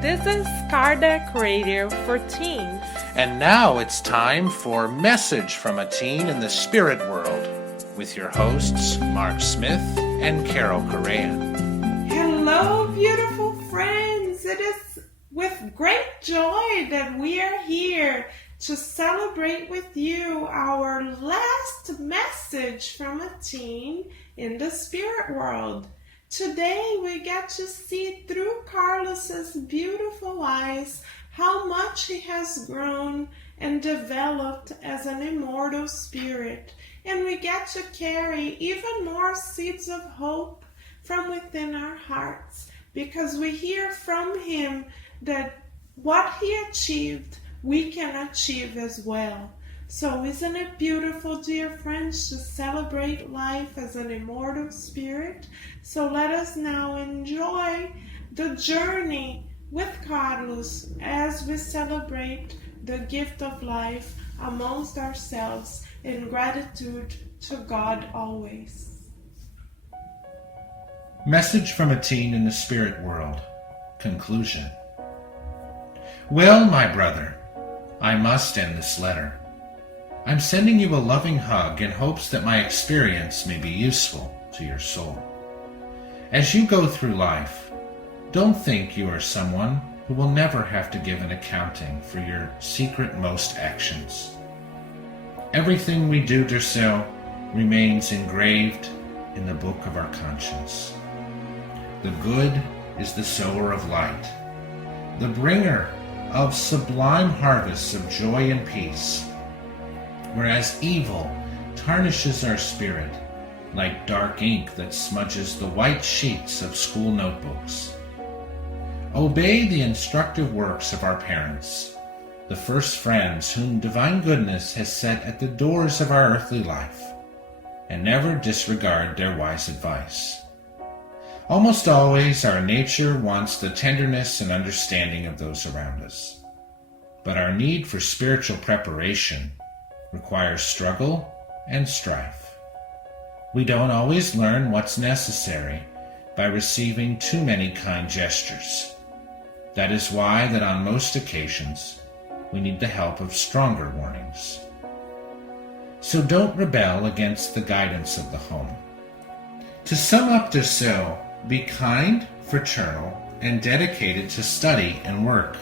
This is Kardec Radio for Teens. And now it's time for Message from a Teen in the Spirit World with your hosts, Mark Smith and Carol Correa. Hello, beautiful friends. It is with great joy that we are here to celebrate with you our last message from a teen in the spirit world. Today we get to see through Carlos's beautiful eyes how much he has grown and developed as an immortal spirit. And we get to carry even more seeds of hope from within our hearts, because we hear from him that what he achieved, we can achieve as well. So isn't it beautiful, dear friends, to celebrate life as an immortal spirit? So let us now enjoy the journey with Carlos as we celebrate the gift of life amongst ourselves in gratitude to God always. Message from a Teen in the Spirit World. Conclusion. Well, my brother, I must end this letter. I'm sending you a loving hug in hopes that my experience may be useful to your soul. As you go through life, don't think you are someone who will never have to give an accounting for your secret-most actions. Everything we do, Dirceu, remains engraved in the book of our conscience. The good is the sower of light, the bringer of sublime harvests of joy and peace, whereas evil tarnishes our spirit like dark ink that smudges the white sheets of school notebooks. Obey the instructive works of our parents, the first friends whom divine goodness has set at the doors of our earthly life, and never disregard their wise advice. Almost always our nature wants the tenderness and understanding of those around us, but our need for spiritual preparation requires struggle and strife. We don't always learn what's necessary by receiving too many kind gestures. That is why that on most occasions we need the help of stronger warnings. So don't rebel against the guidance of the home. To sum up, Dirceu, be kind, fraternal, and dedicated to study and work.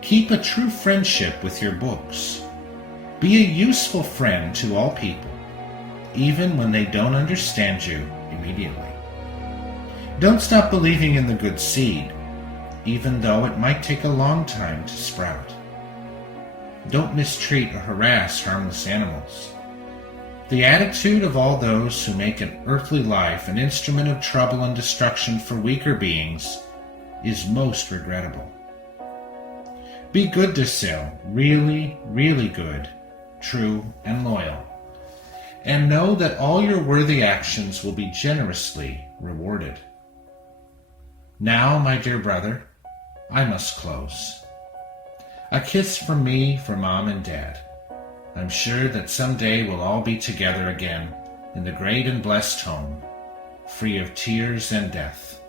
Keep a true friendship with your books. Be a useful friend to all people, even when they don't understand you immediately. Don't stop believing in the good seed, even though it might take a long time to sprout. Don't mistreat or harass harmless animals. The attitude of all those who make an earthly life an instrument of trouble and destruction for weaker beings is most regrettable. Be good, Dirceu, really, really good, true, and loyal, and know that all your worthy actions will be generously rewarded. Now, my dear brother, I must close. A kiss from me for Mom and Dad. I'm sure that someday we'll all be together again in the great and blessed home, free of tears and death.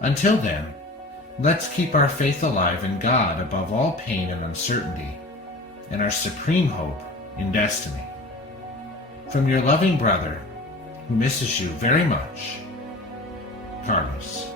Until then, let's keep our faith alive in God above all pain and uncertainty, and our supreme hope in destiny. From your loving brother, who misses you very much, Carlos.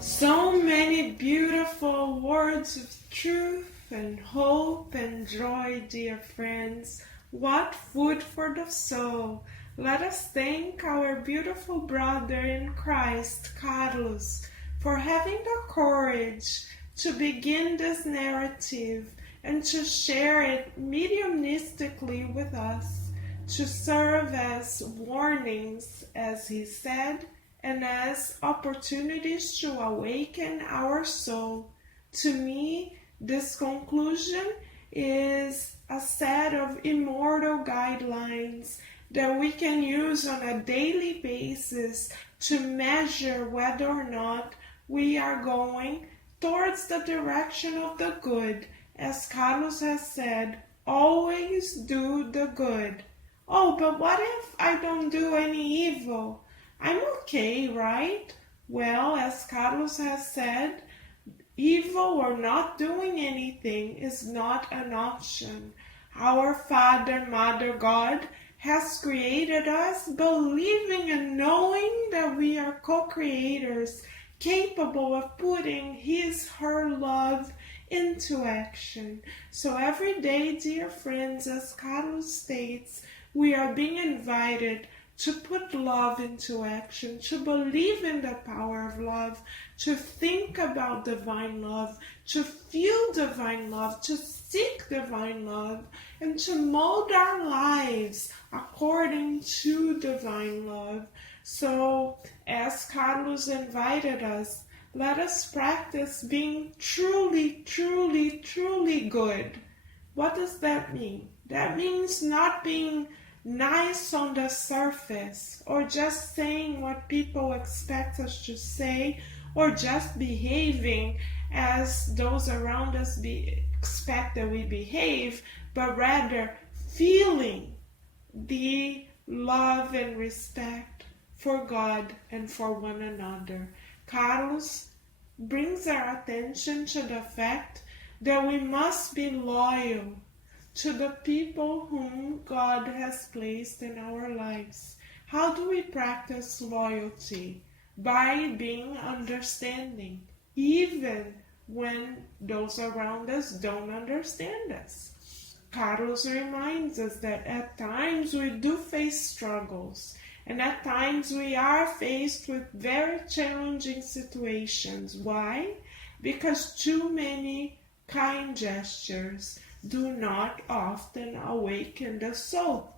So many beautiful words of truth and hope and joy, dear friends. What food for the soul. Let us thank our beautiful brother in Christ, Carlos, for having the courage to begin this narrative and to share it mediumistically with us, to serve as warnings, as he said, and as opportunities to awaken our soul. To me, this conclusion is a set of immortal guidelines that we can use on a daily basis to measure whether or not we are going towards the direction of the good. As Carlos has said, always do the good. Oh, but what if I don't do any evil? I'm okay, right? Well, as Carlos has said, evil or not doing anything is not an option. Our Father, Mother, God has created us believing and knowing that we are co-creators, capable of putting her love into action. So every day, dear friends, as Carlos states, we are being invited to put love into action, to believe in the power of love, to think about divine love, to feel divine love, to seek divine love, and to mold our lives according to divine love. So, as Carlos invited us, let us practice being truly, truly, truly good. What does that mean? That means not being nice on the surface, or just saying what people expect us to say, or just behaving as those around us expect that we behave, but rather feeling the love and respect for God and for one another. Carlos brings our attention to the fact that we must be loyal to the people whom God has placed in our lives. How do we practice loyalty? By being understanding, even when those around us don't understand us. Carlos reminds us that at times we do face struggles, and at times we are faced with very challenging situations. Why? Because too many kind gestures do not often awaken the soul.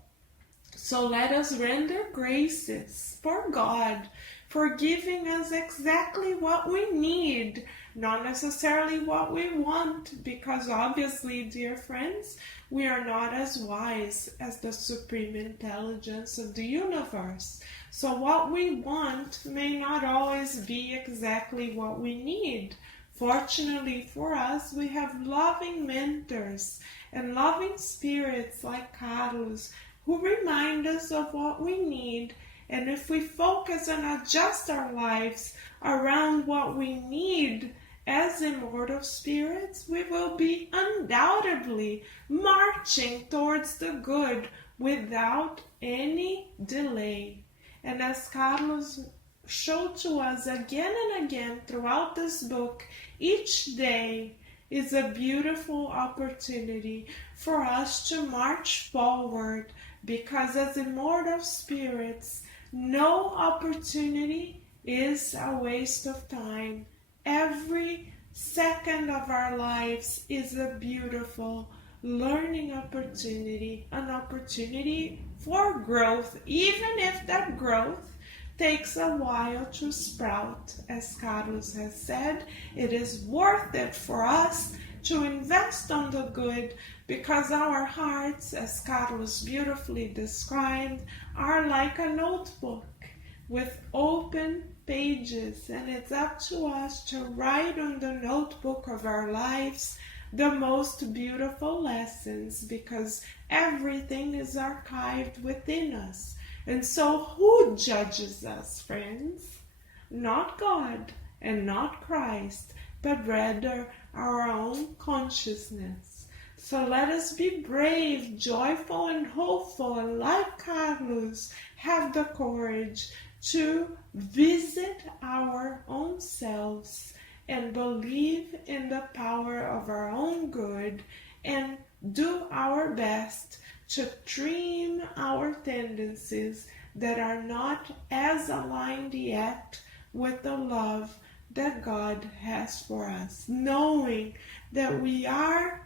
So let us render graces for God for giving us exactly what we need, not necessarily what we want, because obviously, dear friends, we are not as wise as the supreme intelligence of the universe. So what we want may not always be exactly what we need. Fortunately for us, we have loving mentors and loving spirits like Carlos who remind us of what we need. And if we focus and adjust our lives around what we need as immortal spirits, we will be undoubtedly marching towards the good without any delay. And as Carlos showed to us again and again throughout this book, each day is a beautiful opportunity for us to march forward, because as immortal spirits, no opportunity is a waste of time. Every second of our lives is a beautiful learning opportunity, an opportunity for growth, even if that growth takes a while to sprout. As Carlos has said, it is worth it for us to invest on the good, because our hearts, as Carlos beautifully described, are like a notebook with open pages, and it's up to us to write on the notebook of our lives the most beautiful lessons, because everything is archived within us. And so who judges us, friends? Not God and not Christ, but rather our own consciousness. So let us be brave, joyful, and hopeful, and like Carlos, have the courage to visit our own selves and believe in the power of our own good, and do our best to trim our tendencies that are not as aligned yet with the love that God has for us, knowing that we are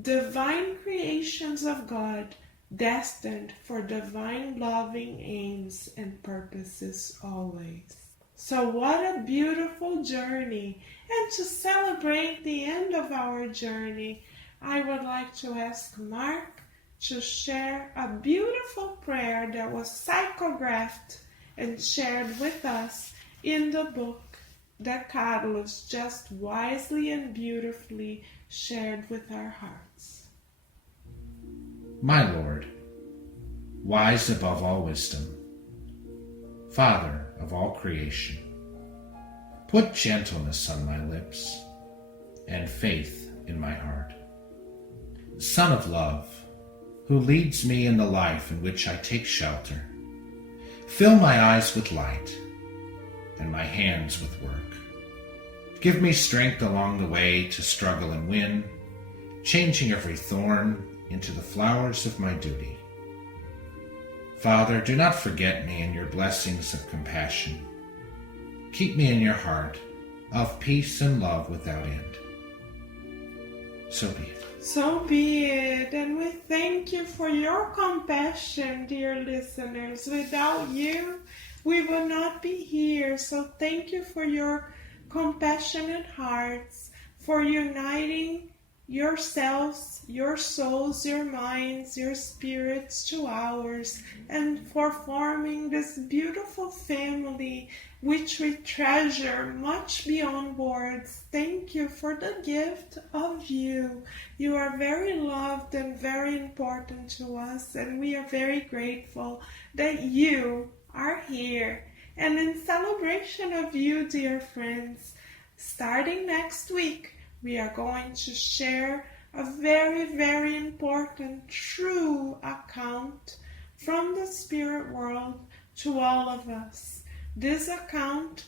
divine creations of God, destined for divine loving aims and purposes always. So what a beautiful journey. And to celebrate the end of our journey, I would like to ask Mark to share a beautiful prayer that was psychographed and shared with us in the book that Carlos just wisely and beautifully shared with our hearts. My Lord, wise above all wisdom, Father of all creation, Put gentleness on my lips and faith in my heart. Son of love, who leads me in the life in which I take shelter, fill my eyes with light and my hands with work. Give me strength along the way to struggle and win, changing every thorn into the flowers of my duty. Father, do not forget me in your blessings of compassion. Keep me in your heart of peace and love without end. So be it. So be it, and we thank you for your compassion, dear listeners. Without you, we would not be here. So thank you for your compassionate hearts, for uniting yourselves, your souls, your minds, your spirits to ours, and for forming this beautiful family which we treasure much beyond words. Thank you for the gift of you. You are very loved and very important to us, and we are very grateful that you are here. And in celebration of you, dear friends, starting next week, we are going to share a very, very important, true account from the spirit world to all of us. This account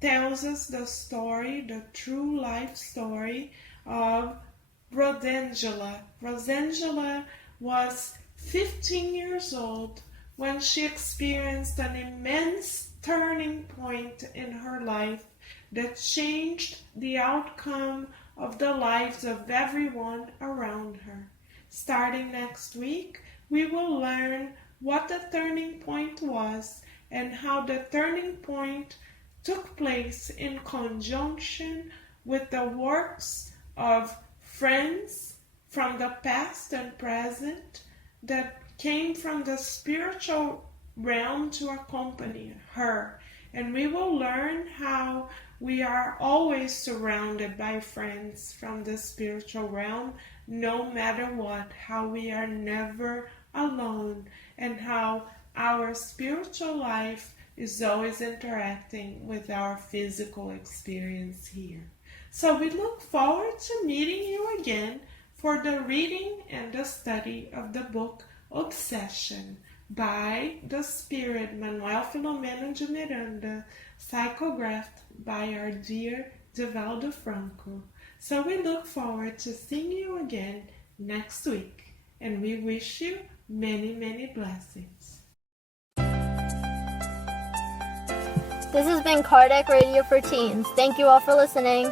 tells us the story, the true life story of Rosangela. Rosangela was 15 years old when she experienced an immense turning point in her life that changed the outcome of the lives of everyone around her. Starting next week, we will learn what the turning point was and how the turning point took place in conjunction with the works of friends from the past and present that came from the spiritual realm to accompany her. And we will learn how we are always surrounded by friends from the spiritual realm, no matter what, how we are never alone, and how our spiritual life is always interacting with our physical experience here. So we look forward to meeting you again for the reading and the study of the book Obsession by the Spirit Manuel Filomeno de Miranda, psychographed by our dear Divaldo Franco. So we look forward to seeing you again next week, and we wish you many, many blessings. This has been Kardec Radio for Teens. Thank you all for listening.